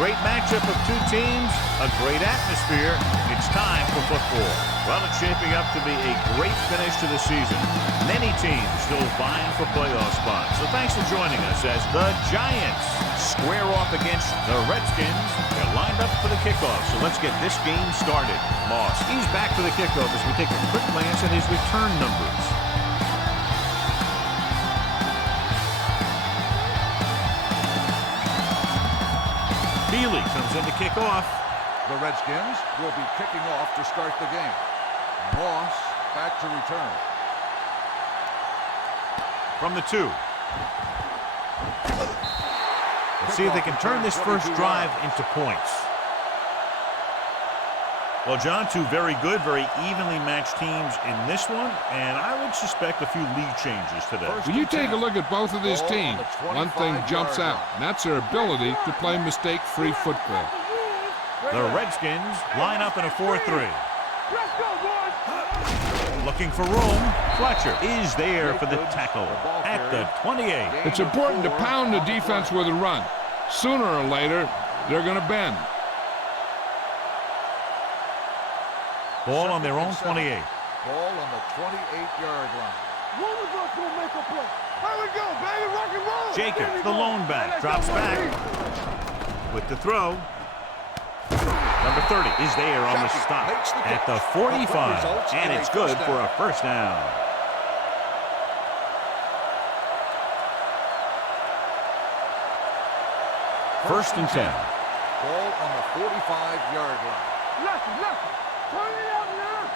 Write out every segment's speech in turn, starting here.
Great matchup of two teams, a great atmosphere. It's time for football. Well, it's shaping up to be a great finish to the season. Many teams still vying for playoff spots. So thanks for joining us as the Giants square off against the Redskins. They're lined up for the kickoff, so let's get this game started. Moss, he's back for the kickoff as we take a quick glance at his return numbers. Healy comes in to kick off. The Redskins will be kicking off to start the game. Moss back to return. From the 2. Let's see if they can turn this first drive into points. Well, John, two very good, very evenly matched teams in this one, and I would suspect a few lead changes today. When you take a look at both of these teams, one thing jumps out, and that's their ability to play mistake-free football. The Redskins line up in a 4-3. Looking for room. Fletcher is there for the tackle at the 28. It's important to pound the defense with a run. Sooner or later, they're going to bend. Ball on their own 28. Ball on the 28-yard line. One of us will make a play. Here we go, baby, rock and roll. Jacobs, the lone back, drops back with the throw. Number 30 is there on the stop at the 45, and it's good for a first down. First and 10. Ball on the 45-yard line. Turn it up now.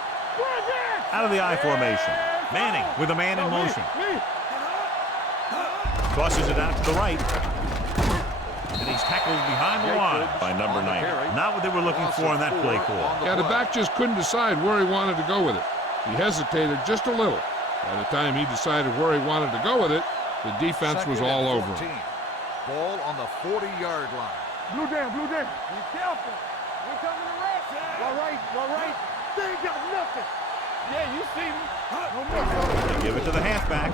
Out of the I formation. Manning with a man in motion. Tosses it out to the right. And he's tackled behind the line by number 90. Not what they were looking for in that play call. Yeah, the back just couldn't decide where he wanted to go with it. He hesitated just a little. By the time he decided where he wanted to go with it, the defense was all over him. Ball on the 40-yard line. Blue down. Be careful. We're coming to rest. All right. They ain't got nothing. Yeah, you see me. No more. They give it to the halfback.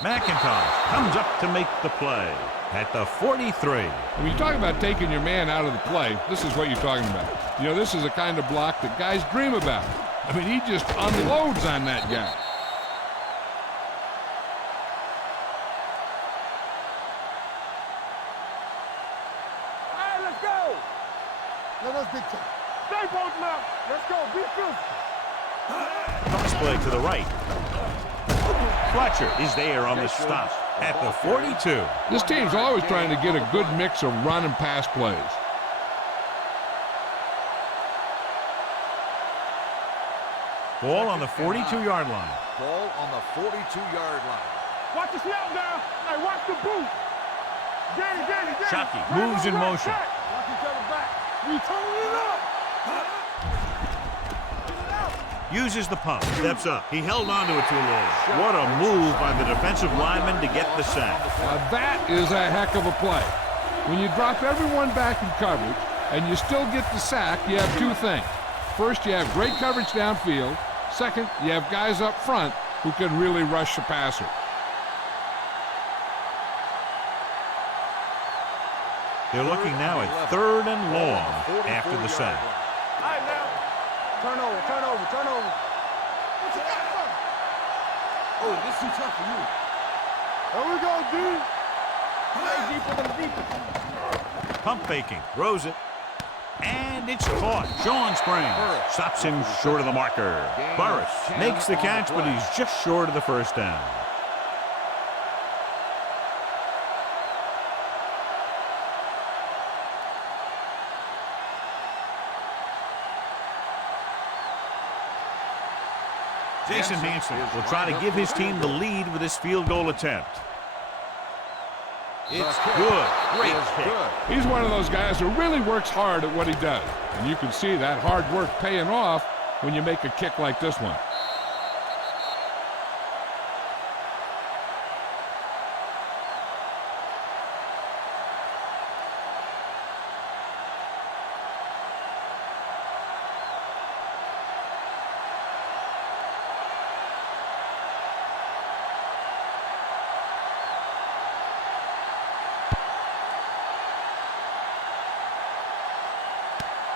McIntosh comes up to make the play at the 43. When you talk about taking your man out of the play, this is what you're talking about. You know, this is the kind of block that guys dream about. I mean, he just unloads on that guy. All right, let's go. Let us big time. Stay both now. Let's go. Be physical. Cross play to the right. Fletcher is there on the stop at the 42. This team's always trying to get a good mix of run and pass plays. Ball on the 42-yard line. Ball on the 42-yard line. Watch the snap down. Hey, watch the boot. Danny. Shockey moves in motion. Watch each other back. We turning it up. Uses the pump, steps up. He held onto it too long. What a move by the defensive lineman to get the sack. Now that is a heck of a play. When you drop everyone back in coverage and you still get the sack, you have two things. First, you have great coverage downfield. Second, you have guys up front who can really rush the passer. They're looking now at 3rd and long after the sack. All right, now. Turn over. What you got for? Oh, this is too tough for you. There we go, D. Play deep for the defense. Pump faking, throws it, and it's caught. Sean Springs stops him short of the marker. Burris makes the catch, but he's just short of the first down. Jason Hansen will try to give his team the lead with this field goal attempt. It's good. Great kick. He's one of those guys who really works hard at what he does. And you can see that hard work paying off when you make a kick like this one.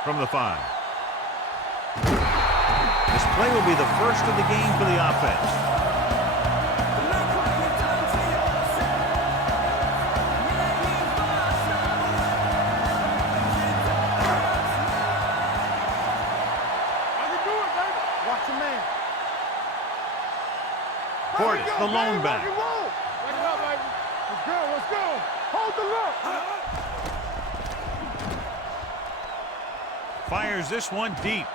from the 5. This play will be the first of the game for the offense. Portis, the lone back. Let's go, baby. Let's go, let's go. Hold the look. Fires this one deep.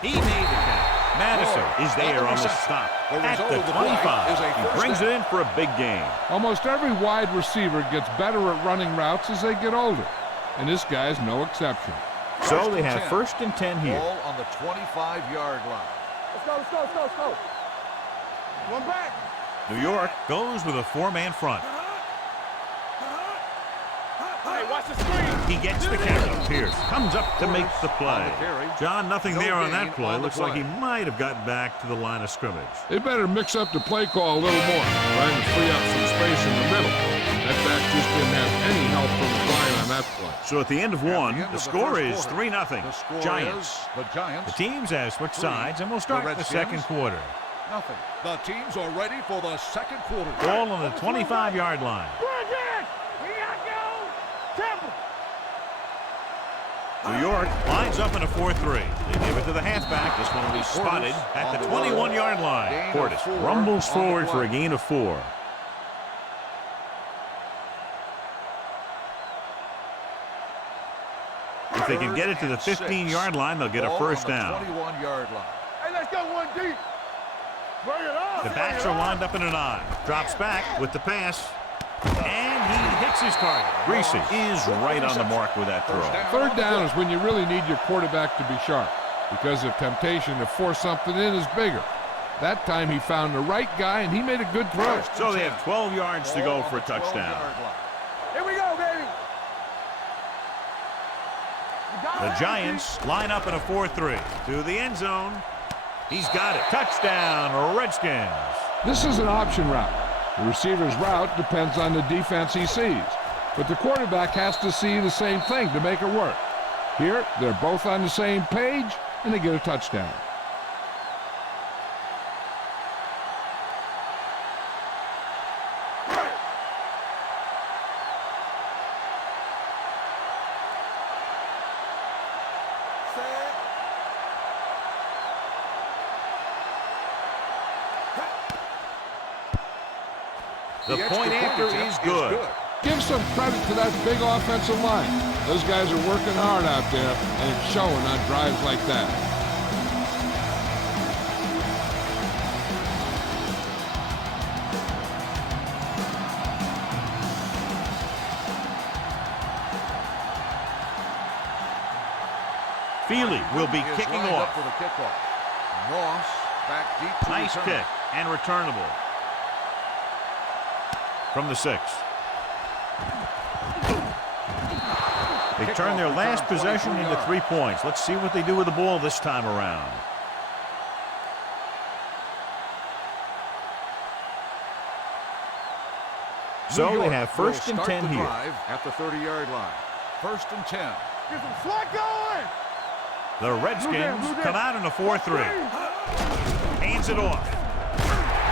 He made the catch. Madison is there on the stop at the 25. He brings it in for a big gain. Almost every wide receiver gets better at running routes as they get older, and this guy's no exception. So they have 1st and 10 here. Ball on the 25-yard line. Let's go, let's go, let's go, let's go. One back. New York goes with a 4-man front. Hey, watch the screen. He gets the catch. Pierce comes up to make the play. John, nothing there on that play. Looks like he might have gotten back to the line of scrimmage. They better mix up the play call a little more, trying to free up some space in the middle. That back just didn't have any help from the line on that play. So at the end of one, the score is 3-0. Giants. The teams have switched sides, and we'll start the second quarter. Nothing. The teams are ready for the second quarter. Ball on the 25-yard line. New York lines up in a 4-3. They give it to the halfback. This one will be spotted at the 21-yard line. Portis rumbles forward for a gain of 4. If they can get it to the 15-yard line, they'll get a first down. 21-yard line. Hey, let's go one deep. Bring it on. The backs are lined up in an I. Drops back with the pass. And he hits his target. Greasy is right on the mark with that throw. 3rd down is when you really need your quarterback to be sharp, because the temptation to force something in is bigger. That time he found the right guy, and he made a good throw. So they have 12 yards to go for a touchdown. Here we go, baby. The Giants line up in a 4-3. To the end zone. He's got it. Touchdown, Redskins. This is an option route. The receiver's route depends on the defense he sees, but the quarterback has to see the same thing to make it work. Here, they're both on the same page, and they get a touchdown. The point after is good. Give some credit to that big offensive line. Those guys are working hard out there, and it's showing on drives like that. Feely will be kicking off. For the kickoff. Moss back deep to Nice return. kick and returnable. From the 6. They turn their last possession into 3 points. Let's see what they do with the ball this time around. So they have 1st and 10 here. At the 30-yard line. 1st and 10. Get some slack going. The Redskins come out in a 4-3. Hands it off.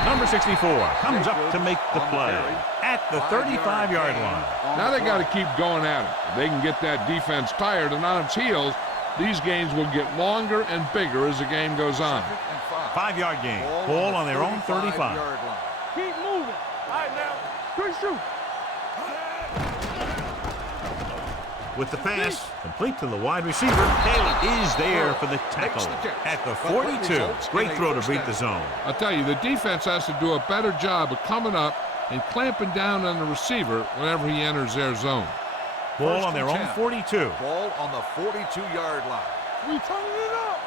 Number 64 comes up to make the play at the 35-yard line. Now they got to keep going at it. If they can get that defense tired and on its heels, these games will get longer and bigger as the game goes on. 5-yard gain. Ball on their own 35. Keep moving. All right, now. Good shoot. With the pass, complete to the wide receiver. Taylor is there for the tackle at the 42. Great throw to beat the zone. I'll tell you, the defense has to do a better job of coming up and clamping down on the receiver whenever he enters their zone. Ball on their own 42. Ball on the 42-yard line. We turning it up.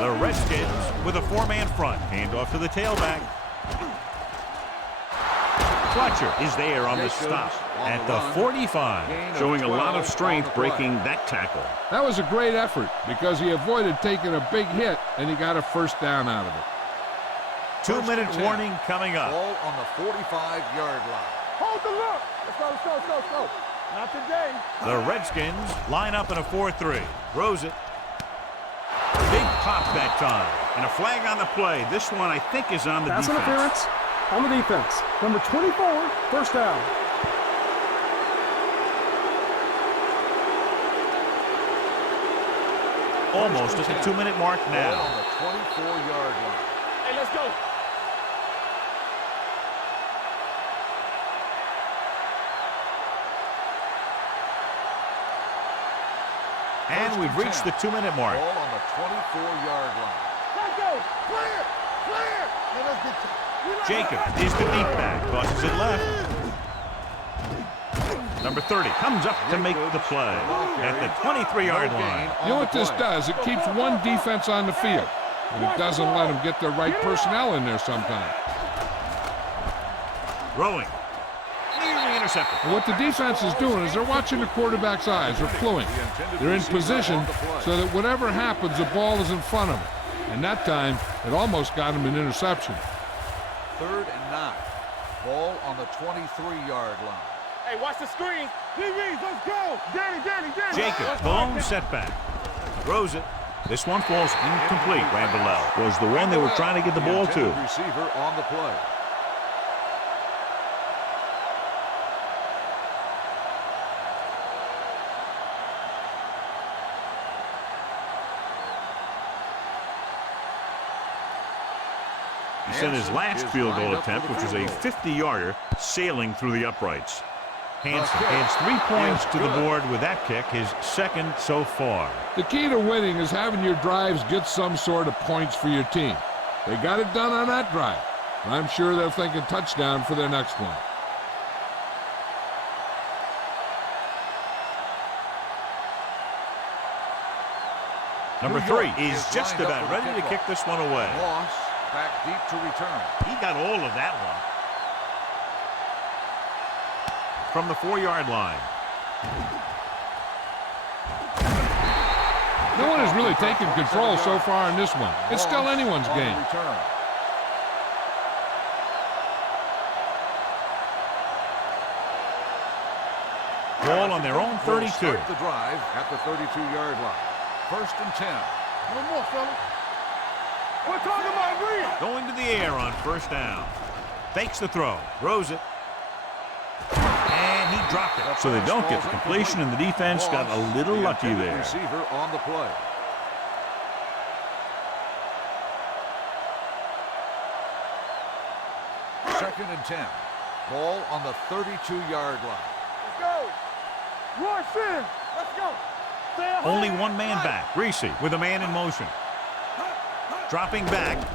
The Redskins with a 4-man front. Handoff to the tailback. Fletcher is there on the stop at the 45, showing a lot of strength breaking that tackle. That was a great effort because he avoided taking a big hit and he got a first down out of it. 2-minute warning coming up. Ball on the 45-yard line. Hold the look. Let's go. Not today. The Redskins line up in a 4-3. Throws it. Big pop that time. And a flag on the play. This one, I think, is on the Pass defense. interference on the defense. Number 24, first down. Almost at the 2-minute mark now. On the 24-yard line. Hey, let's go. And we've reached the 2-minute mark. Ball on the 24-yard line. Let's go. Clear. Hey, let's get Jacob is the deep back. Tosses it left. Number 30 comes up to make the play at the 23-yard line. You know what this does? It keeps one defense on the field, and it doesn't let them get the right personnel in there sometimes. Throwing. Nearly intercepted. And what the defense is doing is they're watching the quarterback's eyes. They're cluing. They're in position so that whatever happens, the ball is in front of them. And that time, it almost got him an interception. 3rd and 9. Ball on the 23-yard line. Hey, watch the screen. DBs, let's go. Danny. Jacob, lone setback. Throws it. This one falls incomplete. Randall was the one they were trying to get the ball to. Intended receiver on the play. He sent his last field goal attempt, which was a 50-yarder, sailing through the uprights. Hansen adds 3 points to the board with that kick, his second so far. The key to winning is having your drives get some sort of points for your team. They got it done on that drive. I'm sure they're thinking touchdown for their next one. Number 3 is just about ready to kick this one away. Moss back deep to return. He got all of that one. From the 4-yard line. No one has really taken control so far in this one. It's still anyone's On the game. return. Ball on their own 32. Start the drive at the 32-yard line. 1st and 10. No more, fella. We're talking about green. Going to the air on 1st down. Fakes the throw. Throws it. And he dropped it. So they don't get the completion, and the defense got a little lucky there. Receiver on the play. Second and 10. Ball on the 32-yard line. Let's go. Rush in. Let's go. Only one man back. Reese with a man in motion. Dropping back.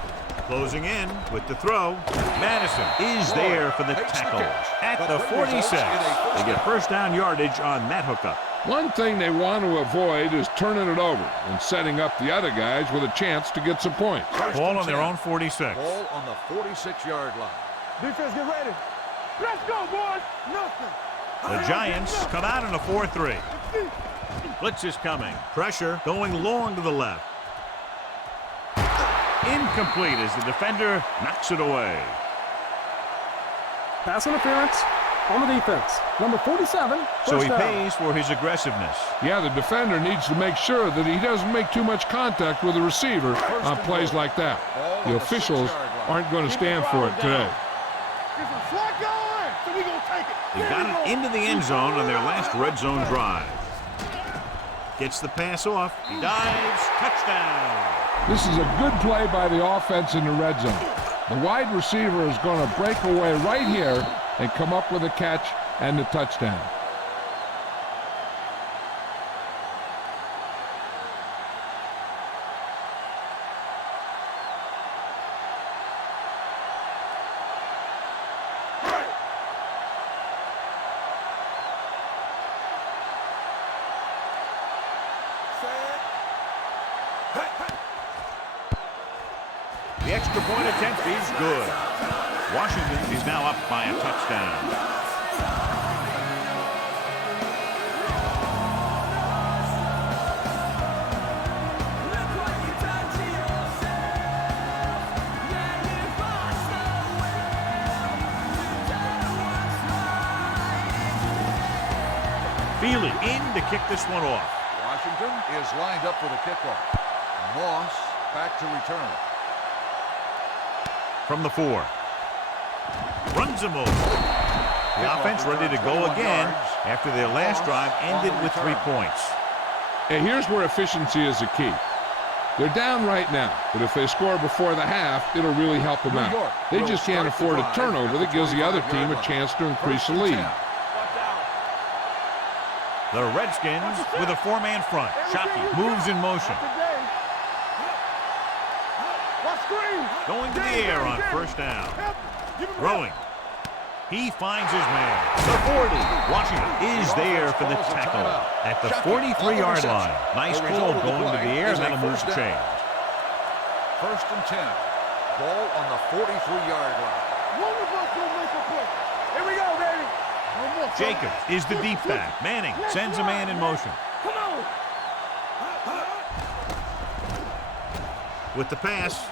Closing in with the throw. Madison is there for the tackle at the 46. They get 1st down yardage on that hookup. One thing they want to avoid is turning it over and setting up the other guys with a chance to get some points. Ball on their own 46. Ball on the 46-yard line. Defense, get ready. Let's go, boys. Nothing. The Giants come out in a 4-3. Blitz is coming. Pressure going long to the left. Incomplete as the defender knocks it away. Pass interference on the defense. Number 47, So first he down. pays for his aggressiveness. Yeah, the defender needs to make sure that he doesn't make too much contact with the receiver on plays like that. The officials aren't going to stand for it today. Get some slack going. So we gonna take it. They got it into the end zone on their last red zone drive. Gets the pass off. He dives. Touchdown. This is a good play by the offense in the red zone. The wide receiver is going to break away right here and come up with a catch and the touchdown. The extra point attempt is good. Washington is now up by a touchdown. Feely in to kick this one off. Washington is lined up for the kickoff. Moss back to return. From the 4. Runs him over. The offense ready to go again after their last drive ended with 3 points. And here's where efficiency is the key. They're down right now, but if they score before the half, it'll really help them out. They just can't afford a turnover that gives the other team a chance to increase the lead. The Redskins with a 4-man front. Shockey moves in motion. Going to the air on first down. Throwing. He finds his man. The 40. Washington is there for the tackle at the 43-yard line. Nice call going to the air. That'll move the chains. 1st and 10. Ball on the 43-yard line. Here we go, baby. Jacobs is the deep back. Manning sends a man in motion. Come on. With the pass,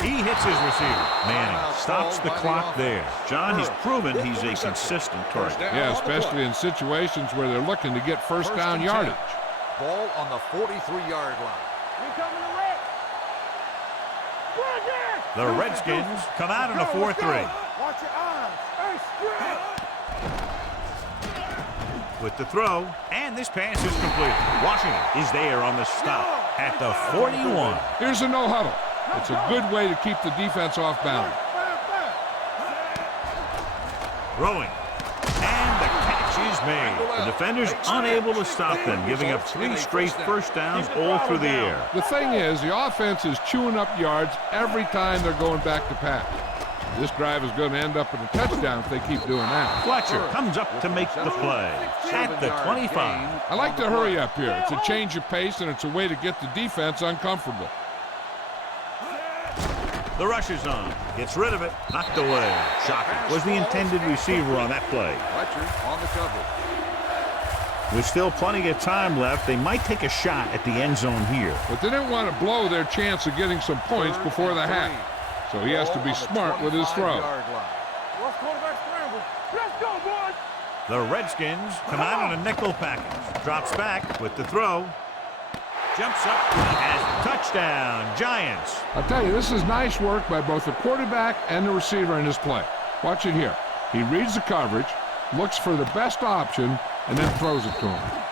he hits his receiver. Manning stops the clock there. John, he's proven he's a consistent target. Yeah, especially in situations where they're looking to get first down yardage. Ball on the 43-yard line. The Redskins come out in a 4-3. Watch your eyes. Hey, straight. With the throw, and this pass is completed. Washington is there on the stop at the 41. Here's a no huddle. It's a good way to keep the defense off balance. Throwing, and the catch is made. The defenders unable to stop them, giving up 3 straight first downs all through the air. The thing is, the offense is chewing up yards every time they're going back to pass. This drive is going to end up in a touchdown if they keep doing that. Fletcher comes up to make the play at the 25. I like to hurry up here. It's a change of pace, and it's a way to get the defense uncomfortable. The rush is on. Gets rid of it. Knocked away. Shockey was the intended receiver on that play. Fletcher on the coverage. With still plenty of time left, they might take a shot at the end zone here. But they didn't want to blow their chance of getting some points before the half. So he has to be smart with his throw. Let's go, boys. The Redskins come out in a nickel package. Drops back with the throw. Jumps up and has a touchdown. Giants. I'll tell you, this is nice work by both the quarterback and the receiver in this play. Watch it here. He reads the coverage, looks for the best option, and then throws it to him.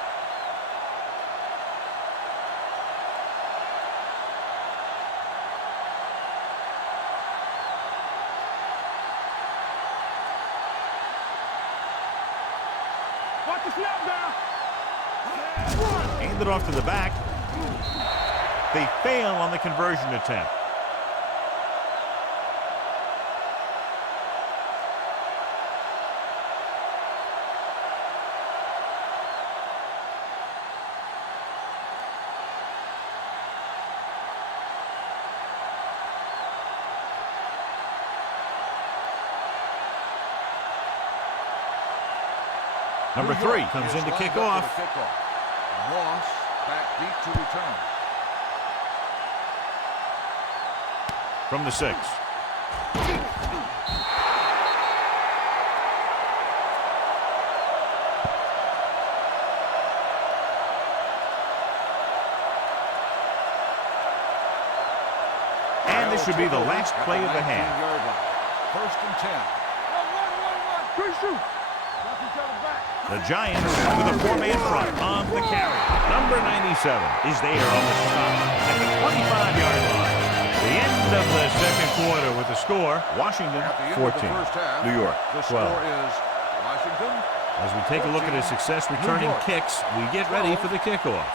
Watch the snap now. Hand it off to the back. They fail on the conversion attempt. Number 3 comes in to kick off. Moss back deep to return. From the 6. And this should be the last play of the half. 1st and 10. Good shoot. Watch each other back. The Giants with a 4-man front on the carry. Number 97 is there on the stop at the 25-yard line. The end of the second quarter with the score, Washington 14, New York 12. The score is Washington. As we take a look at his success returning kicks, we get ready for the kickoff.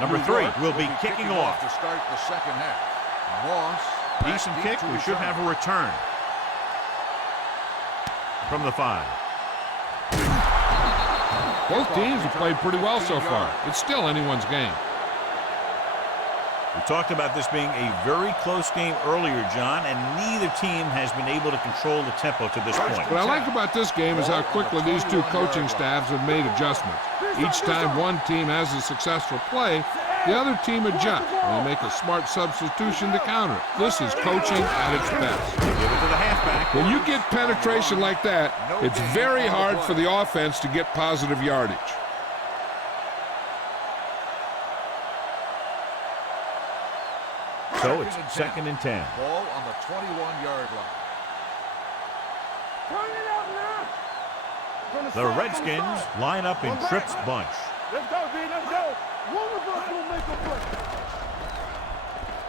Number 3 will be kicking off. To start the second half. Moss. Decent kick. We should have a return. From the 5. Both teams have played pretty well so far. It's still anyone's game. We talked about this being a very close game earlier, John, and neither team has been able to control the tempo to this point. What I like about this game is how quickly these two coaching staffs have made adjustments. Each time one team has a successful play, The other team adjusts, and they make a smart substitution to counter it. This is coaching at its best. Give it to the halfback. When you get penetration like that, it's very hard for the offense to get positive yardage. So it's 2nd and 10. Ball on the 21-yard line. Turn it up now. The Redskins line up in Tripp's bunch. Let's go, D. Let's go. One of us will make a play.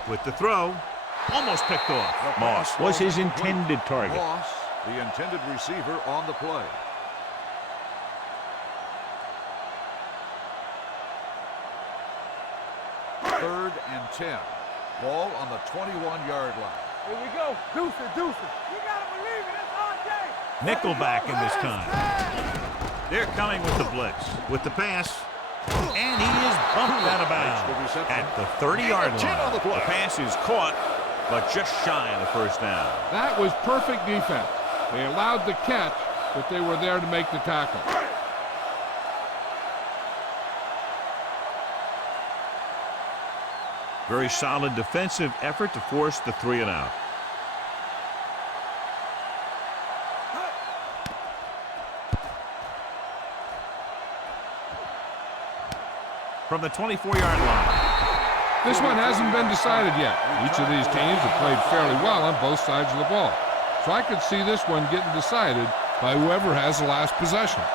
With the throw, almost picked off. Moss was his intended target. Moss, the intended receiver on the play. Third and 10. Ball on the 21-yard line. Here we go. Deuce it, deuce it. You gotta believe it. It's our day. Nickelback in this time. They're coming with the blitz. With the pass. And he is bumped out of bounds at the 30-yard line. The pass is caught, but just shy of the first down. That was perfect defense. They allowed the catch, but they were there to make the tackle. Very solid defensive effort to force the 3 and out. From the 24-yard line. This one hasn't been decided yet. Each of these teams have played fairly well on both sides of the ball. So I could see this one getting decided by whoever has the last possession.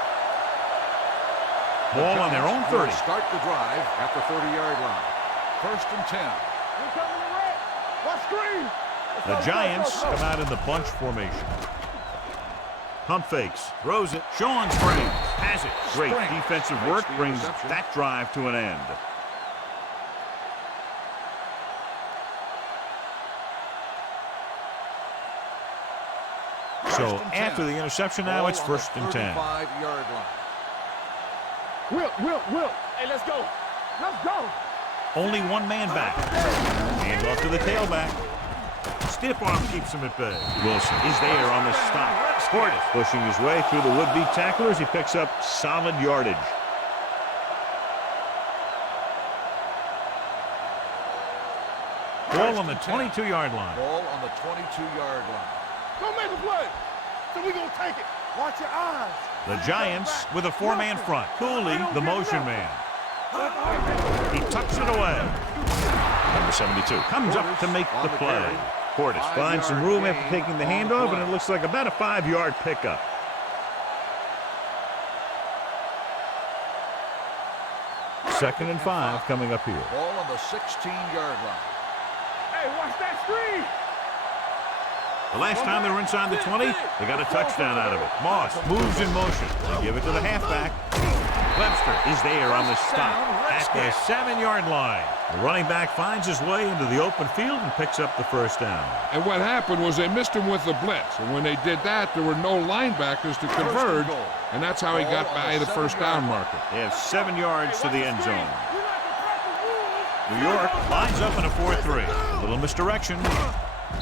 Ball on their own 30. Start the drive at the 30-yard line. 1st and 10. We're coming to red. What screen? The Giants come out in the bunch formation. Pump fakes, throws it, Sean Springs has it. Great defensive work brings that drive to an end. So after the interception now, it's 1st and 10. 35-yard line. Will. Hey, let's go. Let's go. Only one man back. Hand off to the tailback. Stiff arm keeps him at bay. Wilson is there on the stop. Portis pushing his way through the would-be tacklers. He picks up solid yardage. Ball on the 22-yard line. Ball on the 22-yard line. Don't make a play. So we gonna take it. Watch your eyes. The Giants with a 4-man front. Cooley, the motion man. He tucks it away. Number 72 comes up to make the play. Portis finds some room after taking the handoff, and it looks like about a 5-yard pickup. Second and 5 coming up here. Ball on the 16-yard line. Hey, watch that screen. The last time they were inside the 20, they got a touchdown out of it. Moss moves in motion. They give it to the halfback. Webster is there on the stop at the 7-yard line. The running back finds his way into the open field and picks up the first down. And what happened was they missed him with the blitz. And when they did that, there were no linebackers to converge. And that's how he got by the first down marker. They have 7 yards to the end zone. New York lines up in a 4-3. A little misdirection.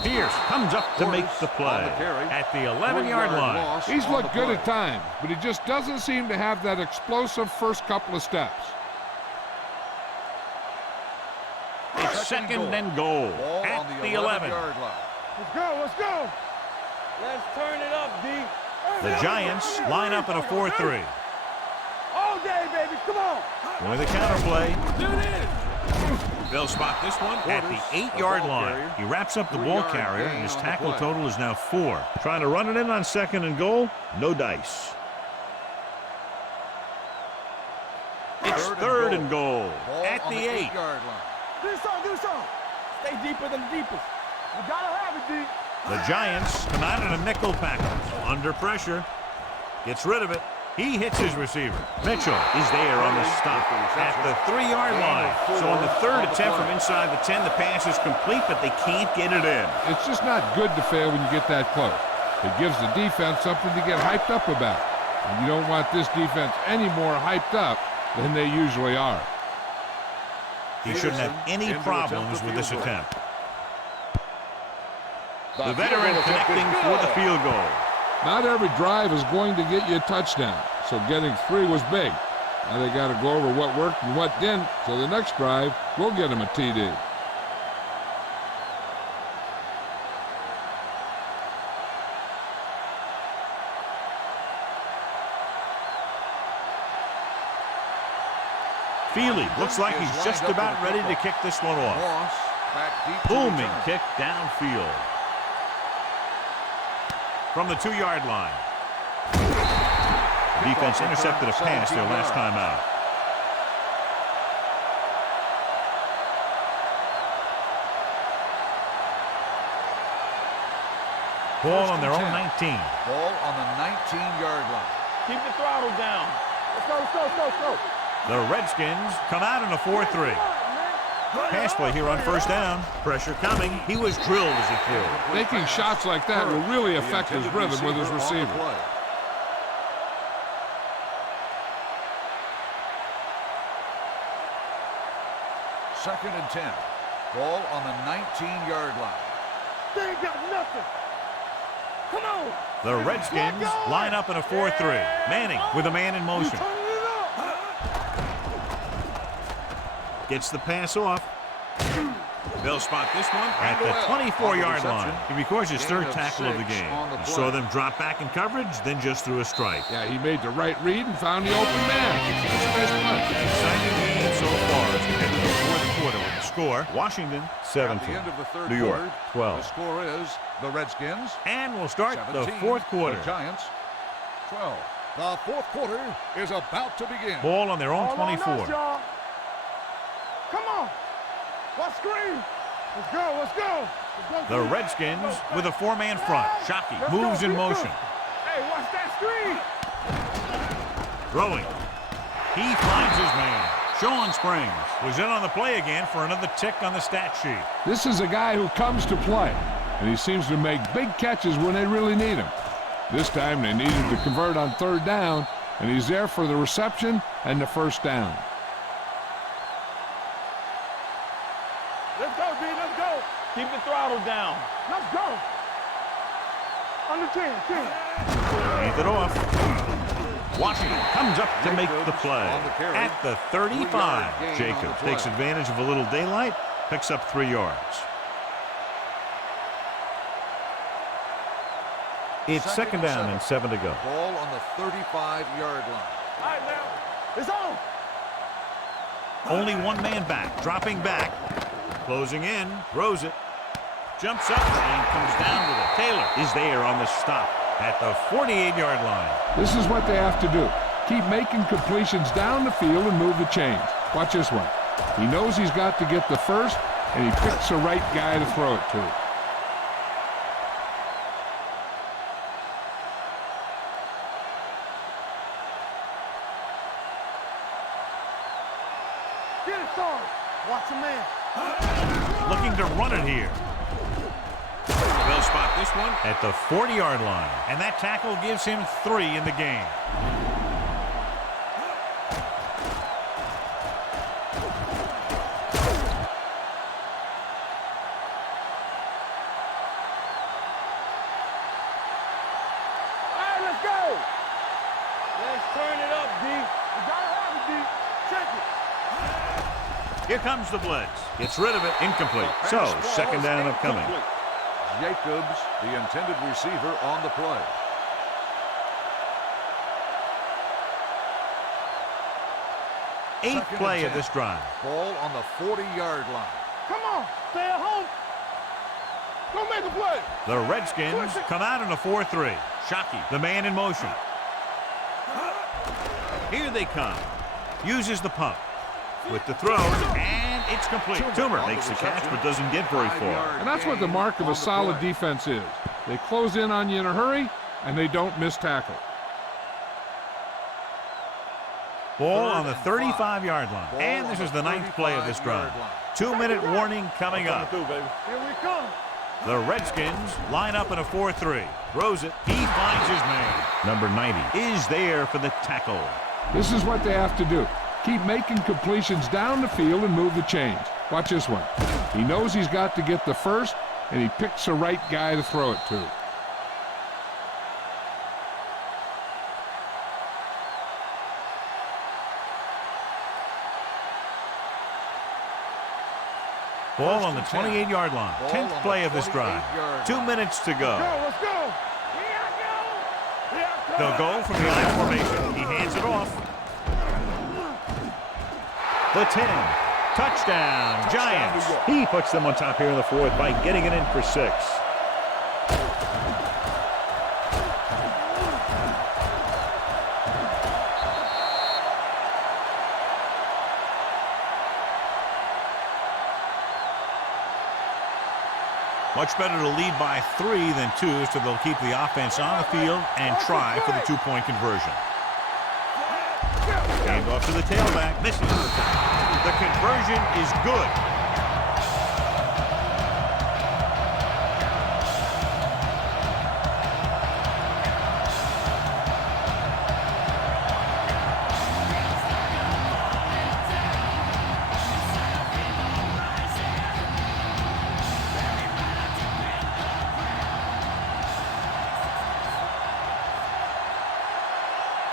Pierce comes up to make the play at the 11-yard line. He's looked good at times, but he just doesn't seem to have that explosive first couple of steps. It's 2nd and goal at the 11. Let's go. Let's turn it up, D. The Giants line up in a 4-3. All day, baby. Come on. With a counter play. They'll spot this one at the 8-yard line. He wraps up the ball carrier, and his tackle total is now 4. Trying to run it in on 2nd and goal. No dice. It's 3rd and goal at the 8. Do something. Stay deeper than the deepest. You gotta have it, D. The Giants come out in a nickel package. Under pressure. Gets rid of it. He hits his receiver. Mitchell is there on the stop at the 3-yard line. So on the 3rd attempt from inside the 10, the pass is complete, but they can't get it in. It's just not good to fail when you get that close. It gives the defense something to get hyped up about. And you don't want this defense any more hyped up than they usually are. He shouldn't have any problems with this attempt. The veteran connecting for the field goal. Not every drive is going to get you a touchdown, so getting 3 was big. Now they got to go over what worked and what didn't, so the next drive will get them a TD. Feely looks like he's just about ready to kick this one off. Moss, back deep to Booming return. kick downfield. From the 2-yard line. Defense intercepted a pass their last time out. Ball on their own 19. Ball on the 19-yard line. Keep the throttle down. Let's go, let's go, let's go, let's go. The Redskins come out in a 4-3. Pass play here on first down. Pressure coming. He was drilled as he threw. Making shots like that will really affect his rhythm with his receiver. Second and 10. Ball on the 19-yard line. They ain't got nothing. Come on. The Redskins line up in a 4-3. Manning with a man in motion. Gets the pass off. They'll spot this one at the 24-yard line. He records his third tackle of the game. He saw them drop back in coverage, then just threw a strike. Yeah, he made the right read and found the open man. That's a nice play. Exciting game so far as we head to the fourth quarter with the score. Washington, 17. At the end of the third New York, quarter, 12. The score is the Redskins. And we'll start 17, the fourth quarter. The Giants, 12. The fourth quarter is about to begin. Ball on their own All on 24. us, y'all. Come on. What screen? Let's go, let's go. Let's go. The Redskins with a 4-man front. Shockey moves in motion. Hey, watch that screen. Throwing. He finds his man. Sean Springs was in on the play again for another tick on the stat sheet. This is a guy who comes to play, and he seems to make big catches when they really need him. This time they needed to convert on third down, and he's there for the reception and the first down. Let's go, D, let's go. Keep the throttle down. Let's go. Under 10. Hands it off. Washington comes up to make the play. At the 35, Jacobs takes advantage of a little daylight, picks up 3 yards. It's second down and 7 to go. Ball on the 35-yard line. All right, now. It's on. Only one man back, dropping back. Closing in, throws it, jumps up, and comes down with it. Taylor is there on the stop at the 48-yard line. This is what they have to do. Keep making completions down the field and move the chains. Watch this one. He knows he's got to get the first, and he picks the right guy to throw it to. Get it started. Watch the man. Looking to run it here. They'll spot this one at the 40-yard line. And that tackle gives him 3 in the game. All right, let's go. Let's turn it up, D. You gotta have it, D. Check it. Here comes the blitz. Gets rid of it. Incomplete. So, second down upcoming. Jacobs, the intended receiver, on the play. Eighth Second play and of 10. this drive. Ball on the 40-yard line. Come on. Stay at home. Go make a play. The Redskins come out in a 4-3. Shockey, the man in motion. Here they come. Uses the pump. With the throw, and it's complete. Toomer makes the catch, but doesn't get very far. And that's what the mark of a solid defense is. They close in on you in a hurry, and they don't miss tackle. Ball on the 35-yard line. And this is the 9th play of this drive. 2-minute warning coming up. Here we come. The Redskins line up in a 4-3. Throws it. He finds his man. Number 90 is there for the tackle. This is what they have to do. Keep making completions down the field and move the chains. Watch this one. He knows he's got to get the first, and he picks the right guy to throw it to. Ball on the 28-yard line. 10th play of this drive. 2 minutes to go. Let's go. They'll go from the I formation. He hands it off. The 10. Touchdown, Giants. He puts them on top here in the fourth by getting it in for 6. Much better to lead by 3 than 2, so they'll keep the offense on the field and try for the 2-point conversion. Hand off to the tailback. Misses. The conversion is good.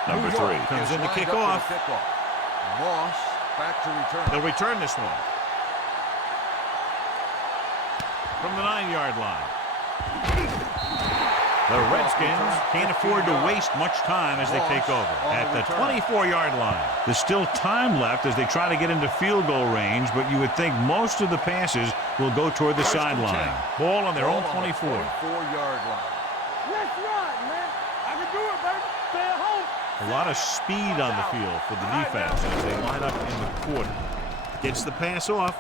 Number 3 comes in to kick off. Moss back to return. They'll return this one. From the 9-yard line. The Redskins can't afford to waste much time as they take over. At the 24-yard line. There's still time left as they try to get into field goal range, but you would think most of the passes will go toward the sideline. Ball on their own 24. 24-yard line. Let's run, man. I can do it, baby. Stay at home. A lot of speed on the field for the defense as they line up in the quarter. Gets the pass off.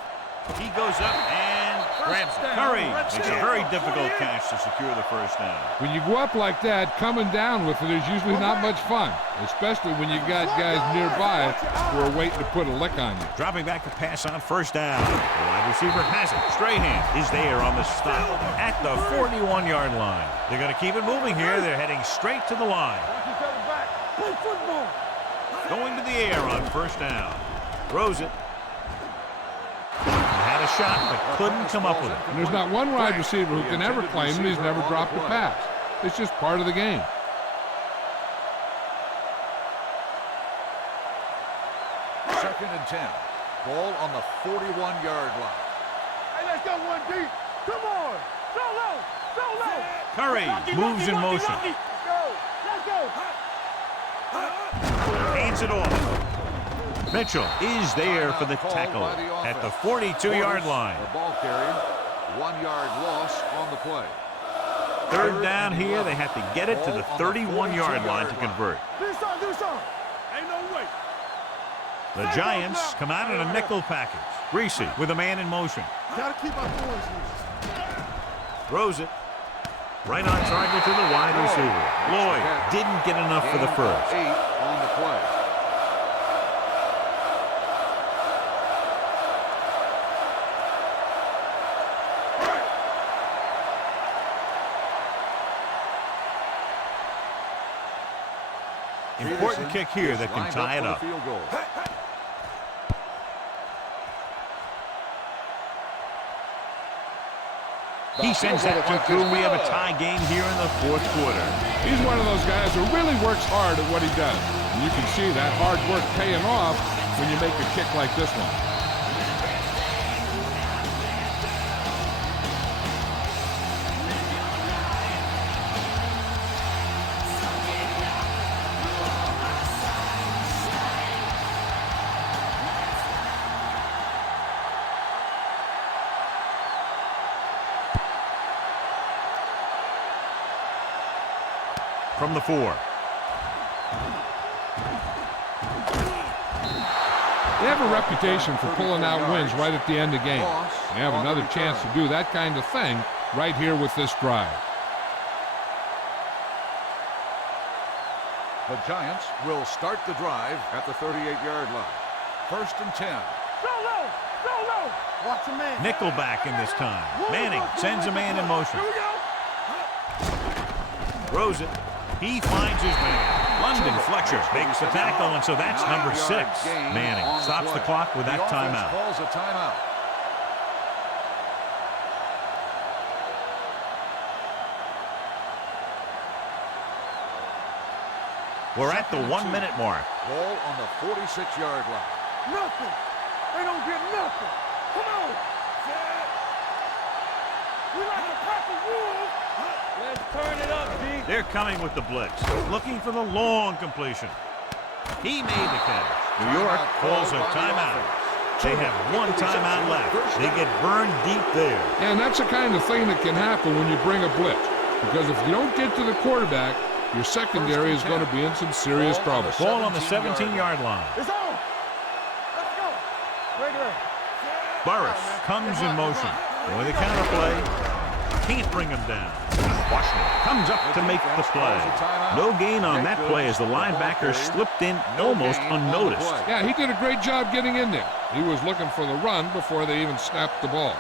He goes up and grabs it. Curry makes a very difficult catch to secure the first down. When you go up like that, coming down with it is usually not much fun, especially when you got guys nearby who are waiting to put a lick on you. Dropping back to pass on first down. The wide receiver has it. Strahan is there on the stop at the 41-yard line. They're going to keep it moving here. They're heading straight to the line. Play football. Going to the air on first down. Throws it. Had a shot, but couldn't come up with it. And there's not one wide receiver who can ever claim that he's never dropped a pass. It's just part of the game. Second and 10. Ball on the 41-yard line. Hey, let's go one deep. Come on. Solo. Solo. Curry moves in motion. Let's go. Let's go. Hands it off. Mitchell is there for the tackle at the 42-yard line. The ball carrier, 1-yard loss on the play. Third down here. They have to get it to the 31-yard line to convert. Do something. Ain't no way. The Giants come out in a nickel package. Reese with a man in motion. Gotta keep our boys loose. Throws it. Right on target to the wide receiver. Lloyd didn't get enough for the first. 8 on the play. Important kick here that can tie it up. He sends that one through, and we have a tie game here in the fourth quarter. He's one of those guys who really works hard at what he does. And you can see that hard work paying off when you make a kick like this one. From the 4. They have a reputation for pulling out wins right at the end of games. They have another chance to do that kind of thing right here with this drive. The Giants will start the drive at the 38-yard line. First and 10. Solo. Watch a man. Nickelback in this time. Manning sends a man in motion. Here we go. Throws it. He finds his man. London Fletcher makes the tackle, and so that's number 6. Manning stops the clock with that timeout. Calls a timeout. We're at the 1-minute mark. Ball on the 46-yard line. Nothing. They don't get nothing. Come on. Let's turn it up, D. They're coming with the blitz, looking for the long completion. He made the catch. New York calls a timeout. They have one timeout left. They get burned deep there. And that's the kind of thing that can happen when you bring a blitz. Because if you don't get to the quarterback, your secondary is going to be in some serious trouble. Ball on the 17-yard line. It's on. Let's go. Regular. Burris comes in motion. With a counter play. Can't bring him down. Washington comes up to make the play. No gain on that play as the linebacker slipped in almost unnoticed. Yeah, he did a great job getting in there. He was looking for the run before they even snapped the ball.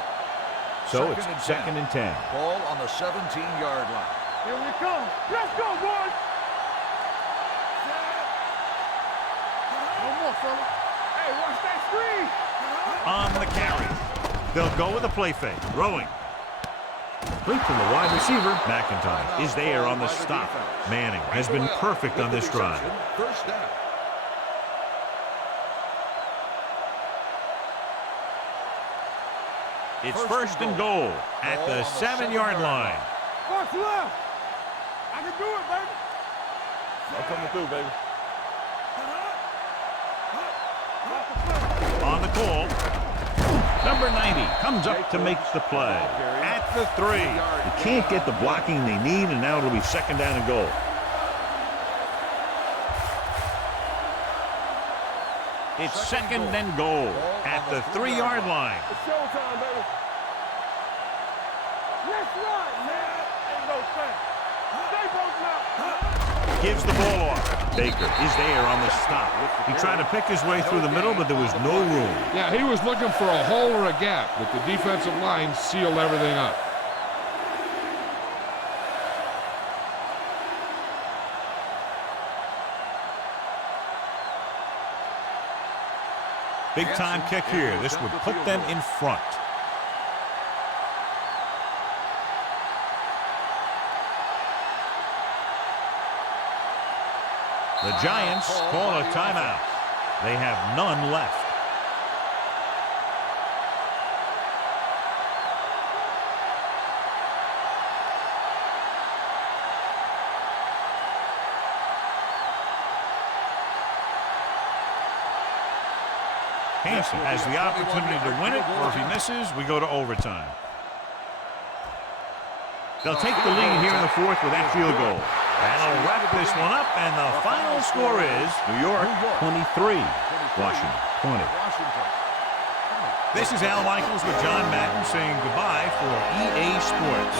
So it's second and 10. Ball on the 17-yard line. Here we come. Let's go, boys. No more, fella. Hey, watch that screen. On the carry. They'll go with a play fake. Throwing. Complete to the wide receiver. McIntyre is there on the stop. Manning has been perfect on this drive. First down. It's first and goal at the 7-yard line. Watch left. I can do it, baby. I'm coming through, baby. On the call. Number 90 comes up to make the play. At the 3. They can't get the blocking they need, and now it'll be second down and goal. It's second and goal at the 3-yard line. It's showtime, baby. Let's run, man. Ain't no thing. Stay broken up. Gives the ball off. Baker is there on the stop. He tried to pick his way through the middle, but there was no room. Yeah, he was looking for a hole or a gap, but the defensive line sealed everything up. Big time kick here. This would put them in front. The Giants call a timeout. They have none left. Hansen has the opportunity to win it, or if he misses, we go to overtime. They'll take the lead here in the fourth with that field goal. That'll wrap this one up, and the final score is New York 23, Washington 20. This is Al Michaels with John Madden saying goodbye for EA Sports.